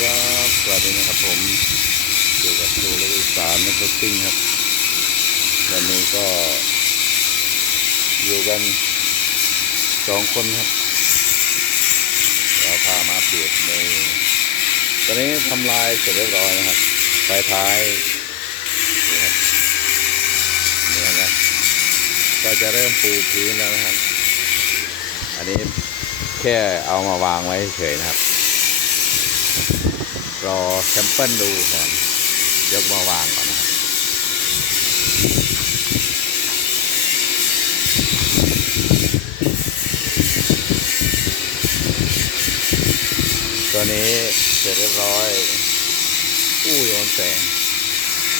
ครับ สวัสดีนะครับผมอยู่กับครูและอีสานนักติ้งครับวันนี้ก็อยู่กันสองคนครับเราพามาอัปเดตในตอนนี้ทำลายเสร็จเรียบร้อยนะครับปลายท้ายนี่ครับนี่นะก็จะเริ่มปูพื้นแล้วนะครับ อันนี้แค่เอามาวางไว้เฉยนะครับ รอแซมเปิลดูก่อนยกมาวางก่อนนะครับตัวนี้เสร็จเรียบร้อยอู้ย้อนแสง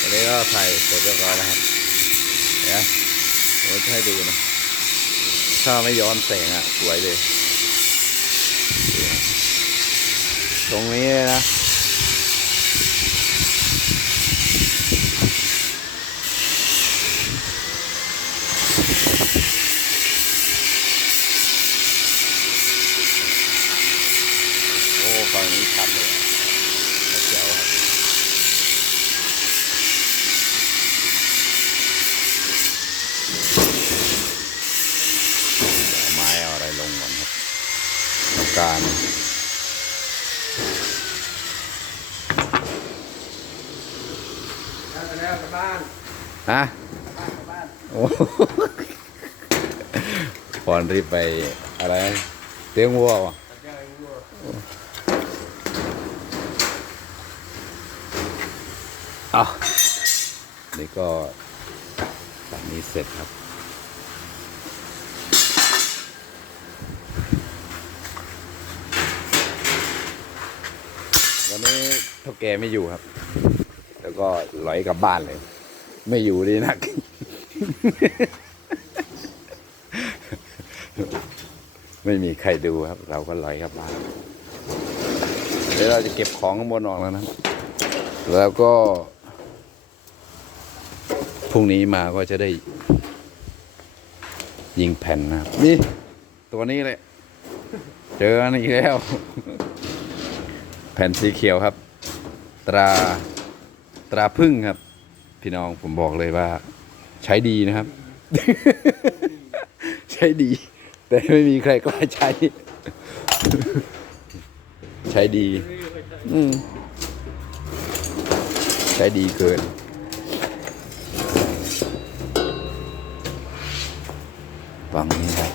ตัวนี้ก็ใส่เสร็จเรียบร้อยแล้วครับเดี๋ยวผมจะให้ดูนะถ้าไม่ย้อนแสงอะ สวยเลย ตรงนี้นะ โอ้ฝั่งนี้ชัดเลยชัดเจ๋วครับเอาไม้เอาอะไรลงก่อนครับต้อง การแล้วไปแล้วกลับบ้านฮะกลับบ้านกลับบ้านโอ้พรรีบไปอะไรเลี้ยงวัววะตัดหญ้าให้วัวอ้าวนี่ก็แบบนี้เสร็จครับ วันนี้เท่าแกไม่อยู่ครับ แล้วก็ลอยกลับบ้านเลย ไม่อยู่ดีนัก ไม่มีใครดูครับ เราก็ลอยกลับบ้านเดี๋ยวเราจะเก็บของข้างบนออกแล้วนะ แล้วก็พรุ่งนี้มาก็จะได้ ยิงแผ่นนะครับนี่ตัวนี้เลย เจออันอีกแล้ว แผ่นสีเขียวครับ ตราตราพึ่งครับ พี่น้องผมบอกเลยว่า ใช้ดีนะครับ ใช้ดี แต่ไม่มีใครกล้าใช้ ใช้ดี อืมใช้ดีเกินฟังนี้ครับ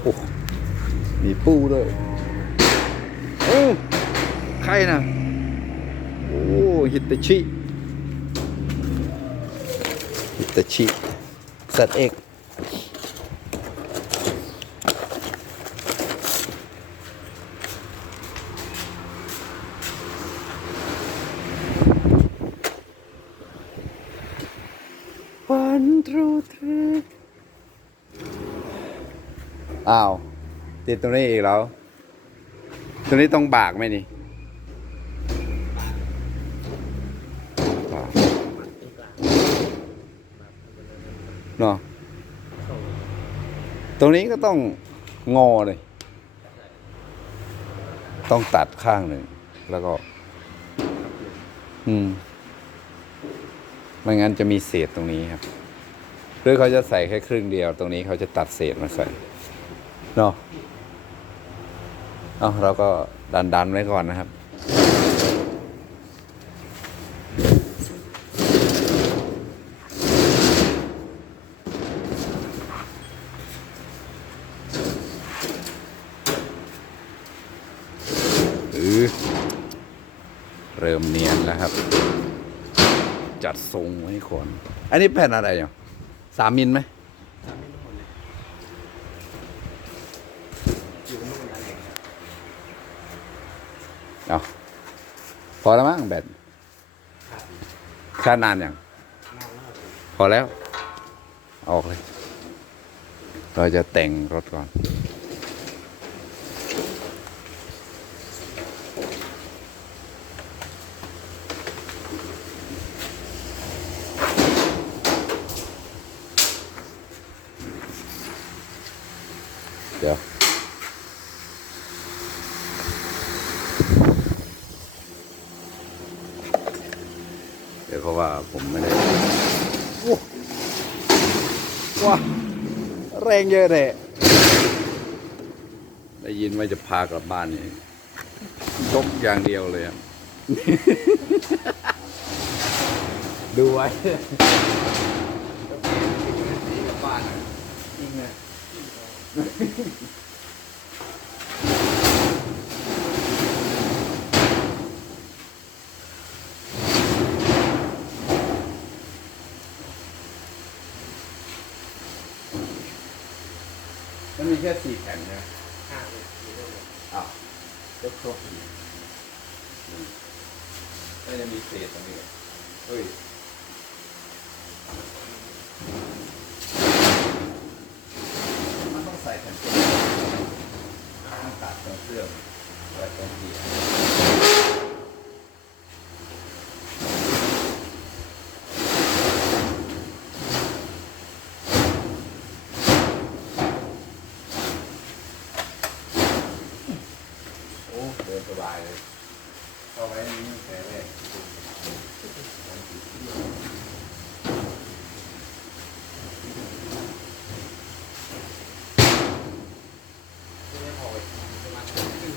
โอ้มีปูด้วยโอ้ใครนะ โอ้ฮิตาชิฮิตาชิสัตว์เอกวันทรูเธออ้าว ติดตรงนี้อีกแล้ว ตรงนี้ต้องบากไหมนี่บากเนาะ ตรงนี้ก็ต้องงอเลย ต้องตัดข้างหนึ่ง แล้วก็ อืมไม่งั้นจะมีเศษตรงนี้ครับหรือเขาจะใส่แค่ครึ่งเดียว ตรงนี้เขาจะตัดเศษมาใส่เนาะเอาเราก็ดันดันไว้ก่อนนะครับ อือเริ่มเนียนแล้วครับ จัดทรงไว้ก่อน อันนี้แผ่นอะไรเนี่ยสามมิลไหมอยู่นู่นอะไรเอาพอแล้วมั้งแบตชานานอย่างพอแล้ว ออกเลย เราจะแต่งรถก่อน ผมไม่ได้โอ้ว้าแรงเยอะเลยได้ยินว่าจะพากลับบ้านนี่ยกอย่างเดียวเลยครับดูไว้กลับบ้านจริงเลย แค่สี่แผ่นนะห้าวยเลยอ้าวก็ครบอยู่อืมก็จะมีเศษตรงนี้เฮ้ยมันต้องใส่แผ่นเศษต้องตัดตรงเสื่อมใส่ตรงเกียร์โอ้เดิน สบายเลยเข้าไว้ในนี้แต่แรกไม่ได้พออีกประมาณครึ่ง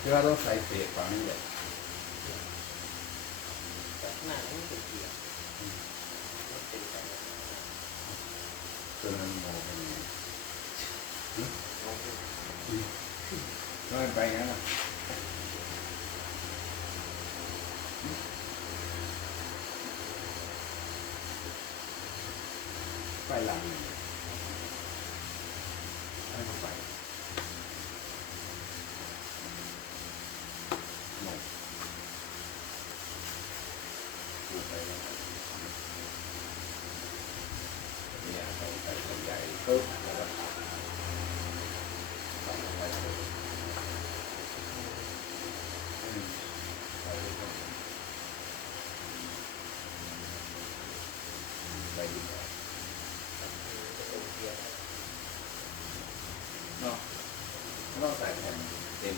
ที่ว่าต้องใส่เศษฝั่งนี้แหละแต่ข้างหน้าไม่เป็นเกียร์มันเป็นไปแล้วตัวนั้นมองเป็นยังไงมอง เป็นทำไมไปงั้นล่ะไปหลัง ให้เข้าไปโน่ดูไปแล้วเนี่ยต้องใส่ตัวใหญ่ปึ๊บแล้วก็ตัดตัดไปเลยอืมใส่ไปก่อนไปดีกว่า เนเกียร์เนาะไม่ต้องใส่แผ่นเต็ม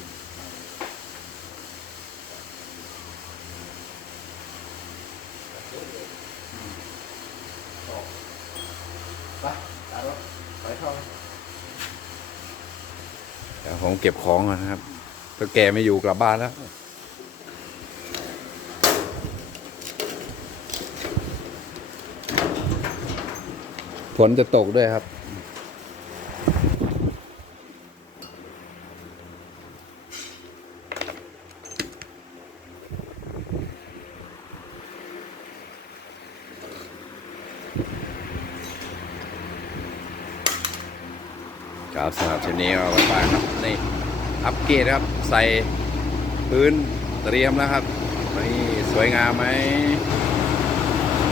ตัดเยอะเลยอกไปตารถไปเข้าเดี๋ยวผมเก็บของก่อนนะครับก็แกไม่อยู่กลับบ้านแล้ว ฝนจะตกด้วยครับ ครับสำหรับชุดนี้เราก็มาครับ นี่ อัปเกรดครับ ใส่พื้นเตรียมแล้วครับ นี่ สวยงามไหม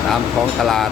ตามท้องตลาด